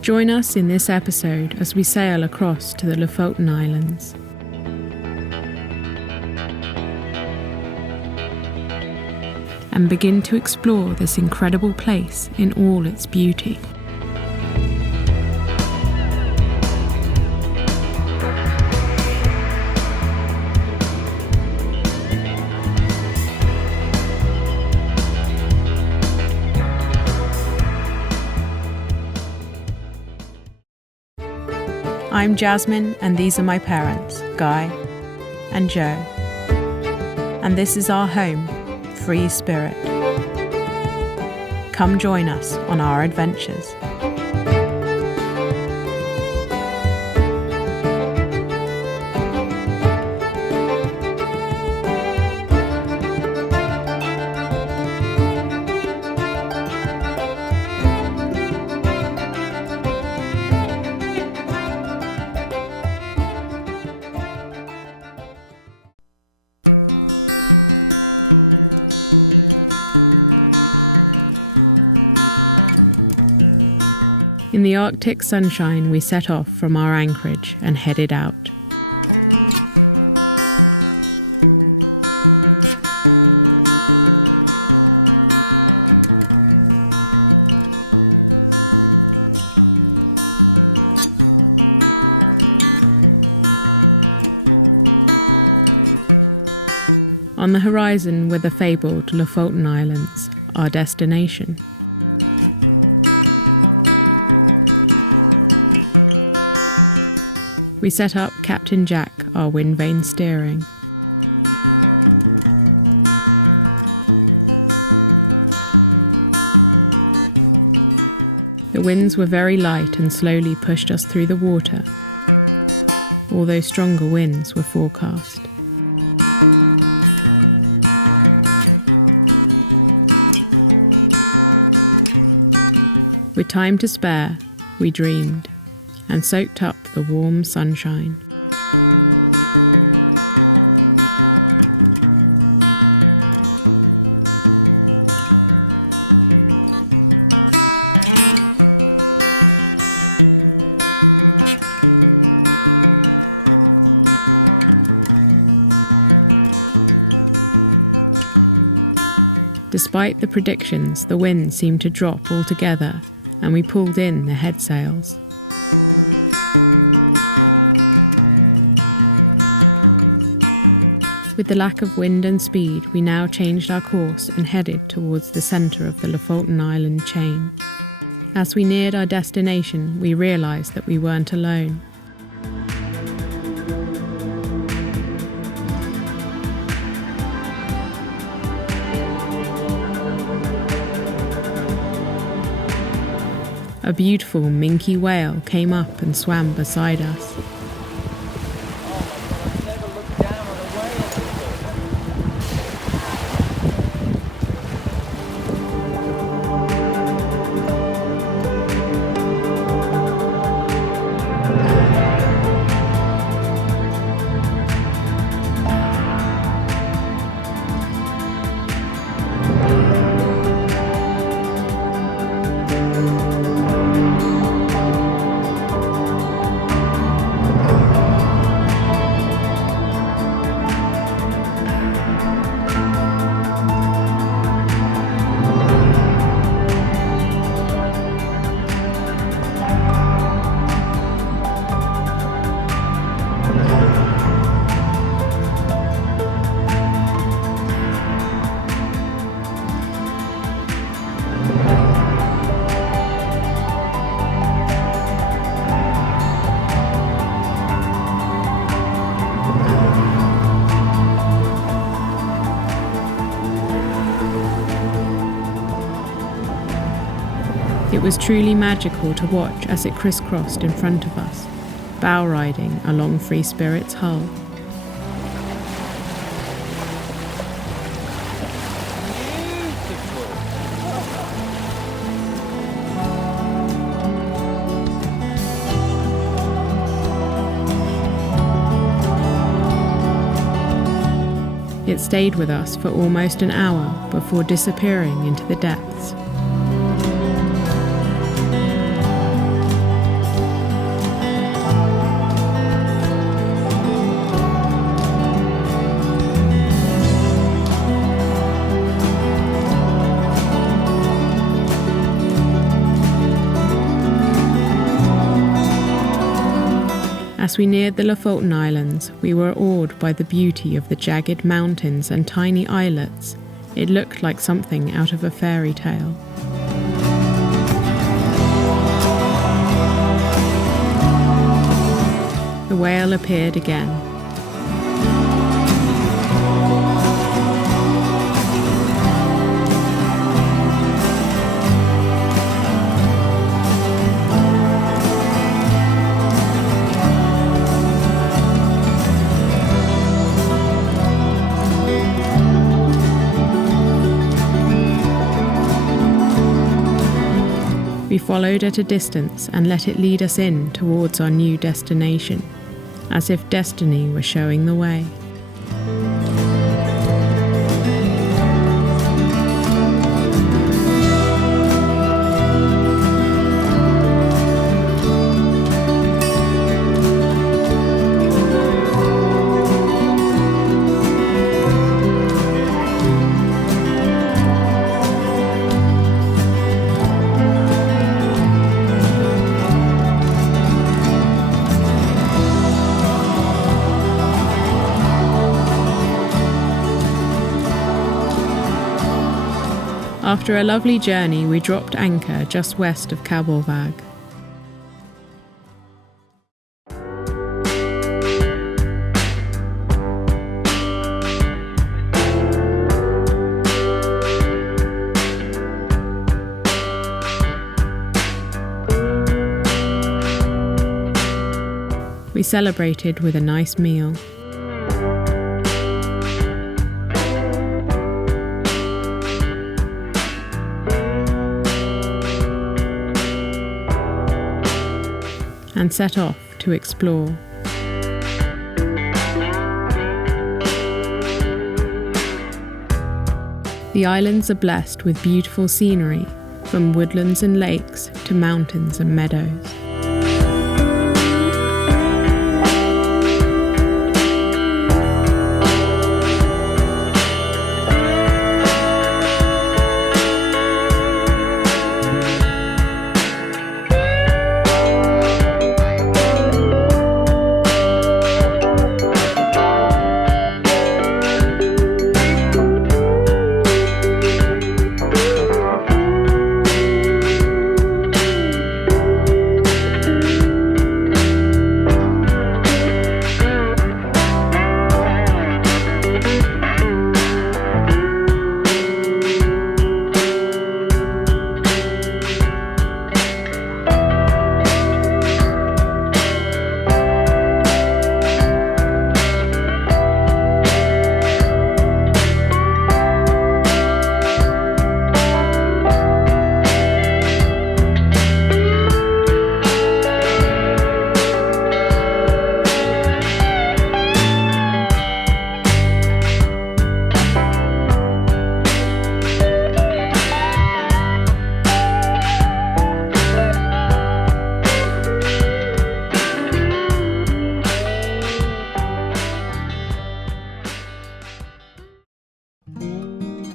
Join us in this episode as we sail across to the Lofoten Islands. And begin to explore this incredible place in all its beauty. I'm Jasmine, and these are my parents, Guy and Joe. And this is our home, Free Spirit. Come join us on our adventures. In the Arctic sunshine, we set off from our anchorage and headed out. On the horizon were the fabled Lofoten Islands, our destination. We set up Captain Jack, our wind vane steering. The winds were very light and slowly pushed us through the water, although stronger winds were forecast. With time to spare, we dreamed and soaked up the warm sunshine. Despite the predictions, the wind seemed to drop altogether, and we pulled in the head sails. With the lack of wind and speed, we now changed our course and headed towards the centre of the Lofoten Island chain. As we neared our destination, we realised that we weren't alone. A beautiful minke whale came up and swam beside us. It was truly magical to watch as it crisscrossed in front of us, bow riding along Free Spirit's hull. It stayed with us for almost an hour before disappearing into the depths. As we neared the Lofoten Islands, we were awed by the beauty of the jagged mountains and tiny islets. It looked like something out of a fairy tale. The whale appeared again. We followed at a distance and let it lead us in towards our new destination, as if destiny were showing the way. After a lovely journey, we dropped anchor just west of Kabelvåg. We celebrated with a nice meal. And set off to explore. The islands are blessed with beautiful scenery, from woodlands and lakes to mountains and meadows.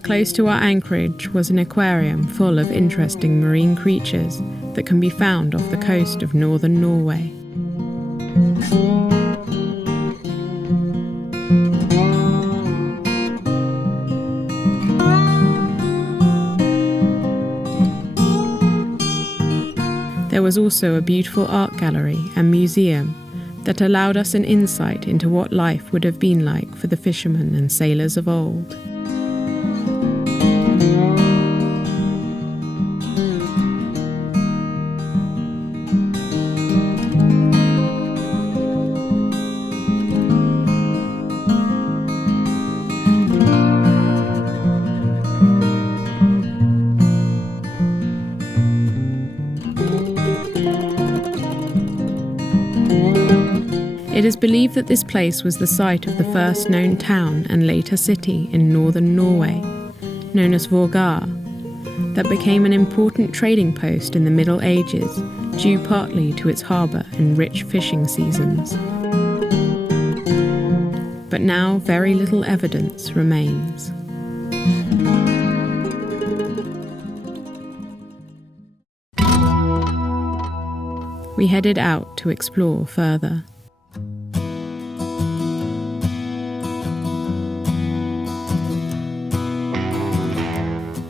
Close to our anchorage was an aquarium full of interesting marine creatures that can be found off the coast of northern Norway. There was also a beautiful art gallery and museum that allowed us an insight into what life would have been like for the fishermen and sailors of old. It is believed that this place was the site of the first known town and later city in northern Norway, known as Vorgar, that became an important trading post in the Middle Ages, due partly to its harbour and rich fishing seasons. But now very little evidence remains. We headed out to explore further.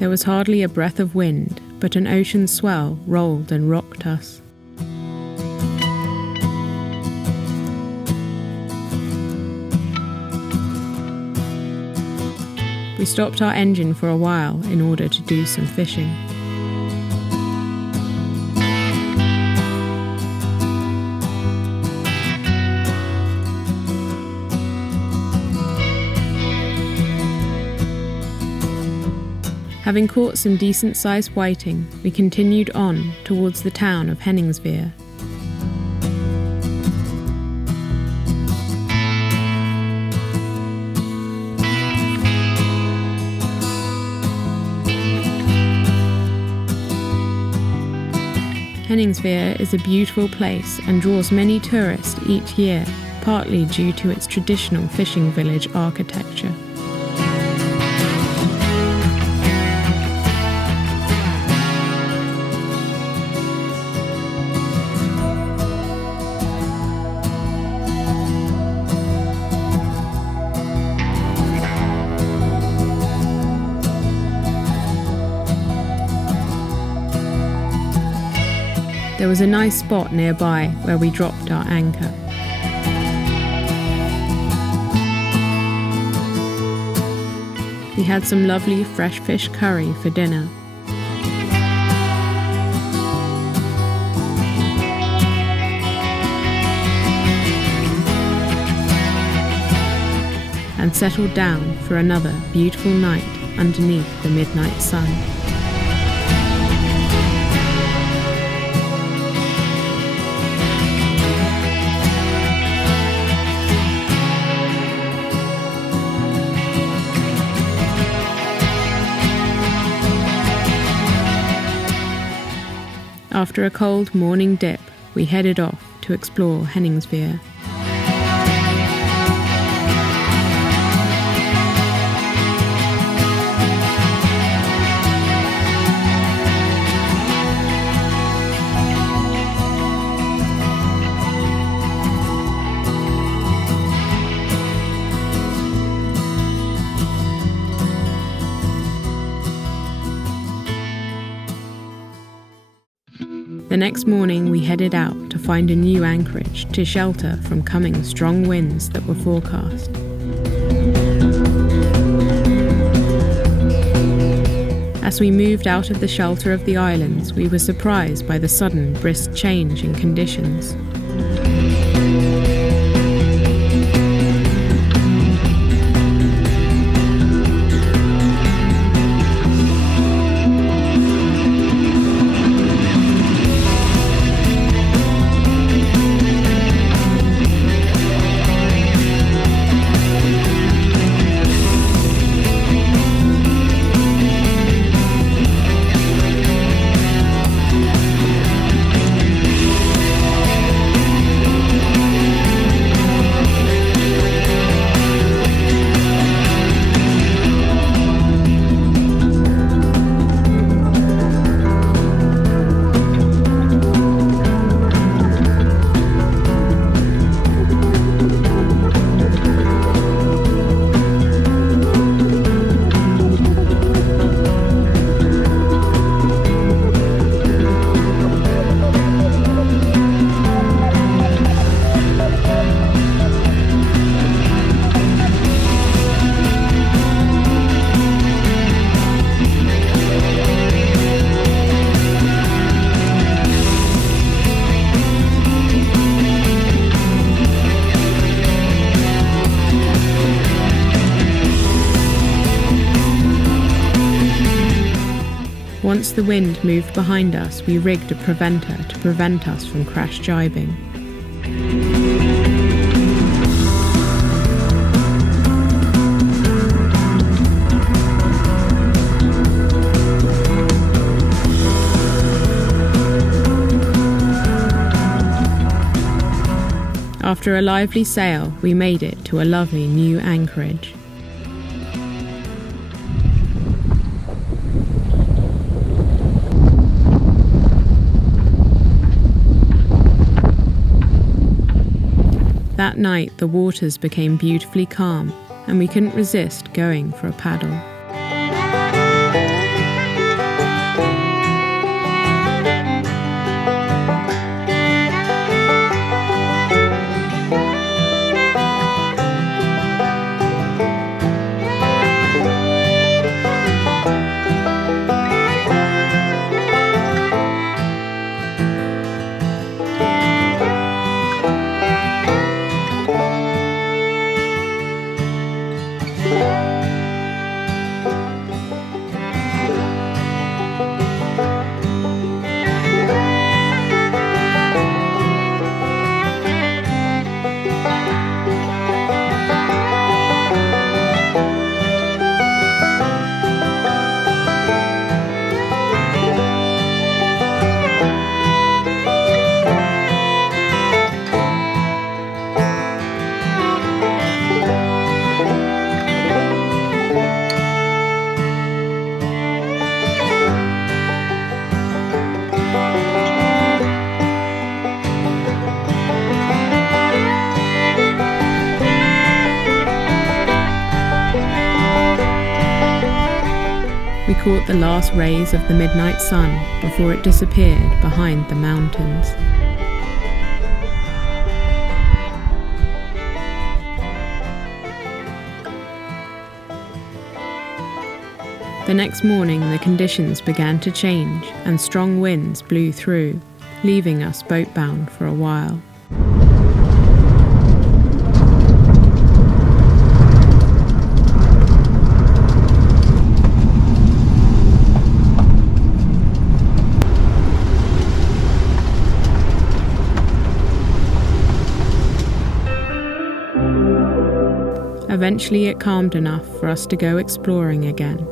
There was hardly a breath of wind, but an ocean swell rolled and rocked us. We stopped our engine for a while in order to do some fishing. Having caught some decent-sized whiting, we continued on towards the town of Henningsvær. Henningsvær is a beautiful place and draws many tourists each year, partly due to its traditional fishing village architecture. There was a nice spot nearby where we dropped our anchor. We had some lovely fresh fish curry for dinner. And settled down for another beautiful night underneath the midnight sun. After a cold morning dip, we headed off to explore Henningsvær. The next morning we headed out to find a new anchorage to shelter from coming strong winds that were forecast. As we moved out of the shelter of the islands, we were surprised by the sudden brisk change in conditions. Once the wind moved behind us, we rigged a preventer to prevent us from crash jibing. After a lively sail, we made it to a lovely new anchorage. That night, the waters became beautifully calm, and we couldn't resist going for a paddle. caught the last rays of the midnight sun before it disappeared behind the mountains. The next morning the conditions began to change and strong winds blew through, leaving us boatbound for a while. Eventually it calmed enough for us to go exploring again.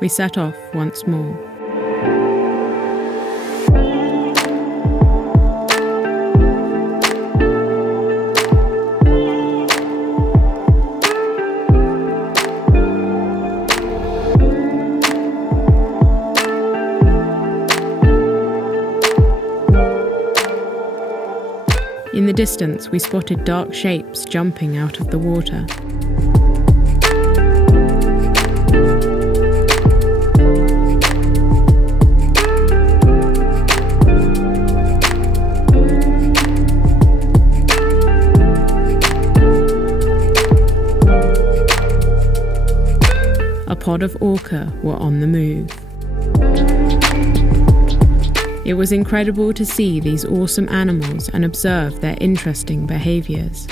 We set off once more. In the distance, we spotted dark shapes jumping out of the water. A pod of orca were on the move. It was incredible to see these awesome animals and observe their interesting behaviours.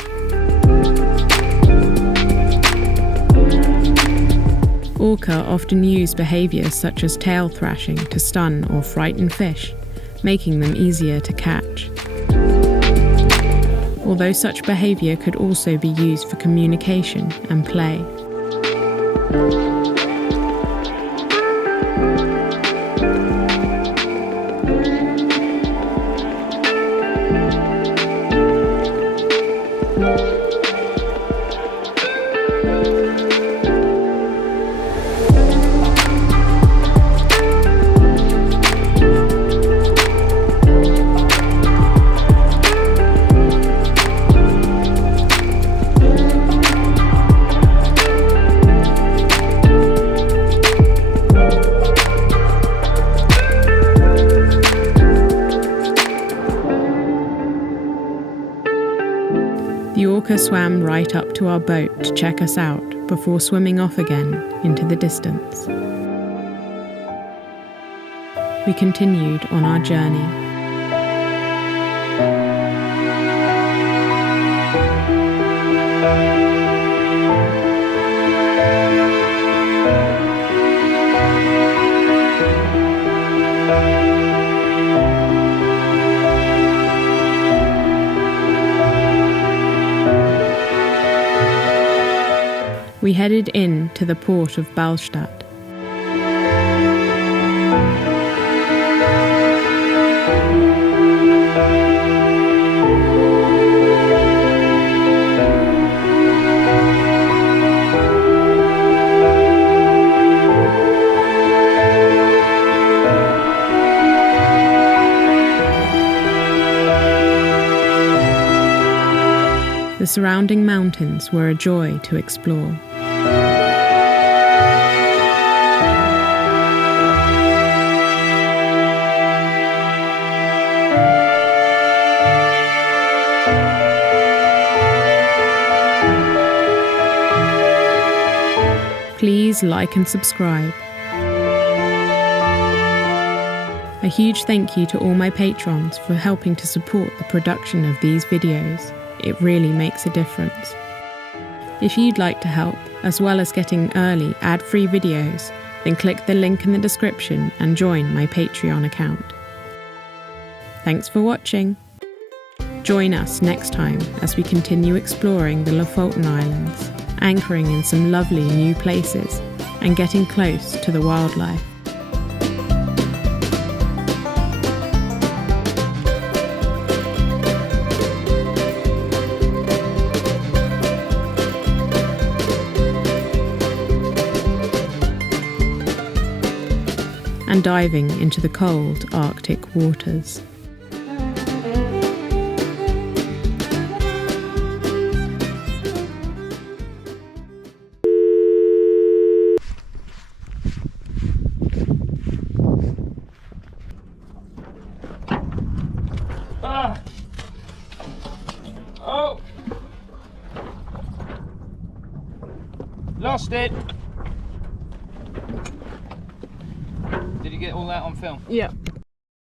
Orca often use behaviours such as tail thrashing to stun or frighten fish, making them easier to catch. Although such behaviour could also be used for communication and play. The orca swam right up to our boat to check us out before swimming off again into the distance. We continued on our journey. headed in to the port of Ballstadt. The surrounding mountains were a joy to explore. Please like and subscribe. A huge thank you to all my patrons for helping to support the production of these videos. It really makes a difference. If you'd like to help, as well as getting early ad-free videos, then click the link in the description and join my Patreon account. Thanks for watching. Join us next time as we continue exploring the Lofoten Islands, anchoring in some lovely new places and getting close to the wildlife. And diving into the cold Arctic waters. Oh! Lost it! Did you get all that on film? Yeah.